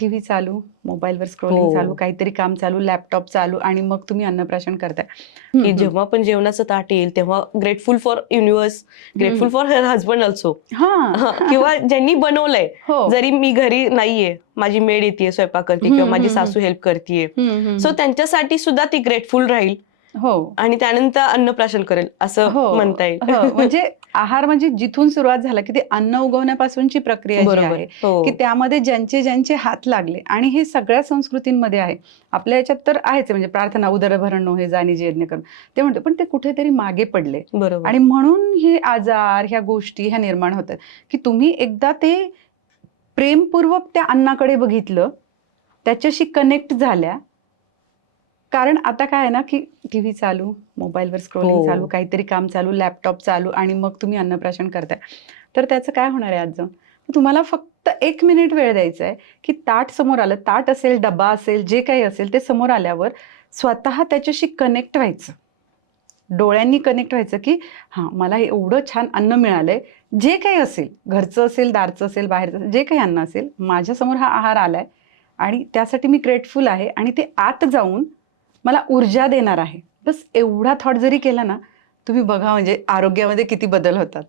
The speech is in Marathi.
टीव्ही चालू, मोबाईलवर स्क्रोलिंग चालू, हो. काहीतरी काम चालू, लॅपटॉप चालू आणि मग तुम्ही अन्नप्राशन करताय. की जेव्हा पण जेवणाचं ताट येईल तेव्हा grateful for universe, grateful for her husband also. हां. किंवा ज्यांनी बनवलंय. हो. जरी मी घरी नाहीये, माझी मेड येतेय, स्वयंपाक करते किंवा माझी सासू हेल्प करतेय. सो त्यांच्यासाठी सुद्धा ती ग्रेटफुल राहील हो. आणि त्यानंतर अन्नप्राशन करेल असं हो, म्हणता येईल. हो. म्हणजे आहार म्हणजे जिथून सुरुवात झाला, की ते अन्न उगवण्यापासूनची प्रक्रिया जी बरोबर. आहे, हो. की त्यामध्ये ज्यांचे हात लागले आणि हे सगळ्या संस्कृतींमध्ये आहे. आपल्या ह्याच्यात तर आहेच आहे, म्हणजे प्रार्थना उदरभरणो हे जाणीजे यज्ञ करून ते म्हणतो, पण ते कुठेतरी मागे पडले बरोबर. आणि म्हणून हे आजार, ह्या गोष्टी ह्या निर्माण होतात, की तुम्ही एकदा ते प्रेमपूर्वक त्या अन्नाकडे बघितलं, त्याच्याशी कनेक्ट झाल्या. कारण आता काय आहे ना, की टीव्ही चालू, मोबाईलवर स्क्रोलिंग चालू, हो. काहीतरी काम चालू, लॅपटॉप चालू आणि मग तुम्ही अन्नप्राशन करताय. तर त्याचं काय होणार आहे आज जाऊन? तुम्हाला फक्त 1 मिनिट वेळ द्यायचा आहे, की ताट समोर आलं, ताट असेल, डब्बा असेल, जे काही असेल ते समोर आल्यावर स्वतः त्याच्याशी कनेक्ट व्हायचं. डोळ्यांनी कनेक्ट व्हायचं, की हां, मला हे एवढं छान अन्न मिळालंय. जे काही असेल, घरचं असेल, दारचं असेल, बाहेरचं असेल, जे काही अन्न असेल, माझ्यासमोर हा आहार आलाय आणि त्यासाठी मी ग्रेटफुल आहे आणि ते आत जाऊन मला ऊर्जा देणार आहे. बस एवढा थॉट जरी केला ना, तुम्ही बघा म्हणजे आरोग्यामध्ये किती बदल होतात.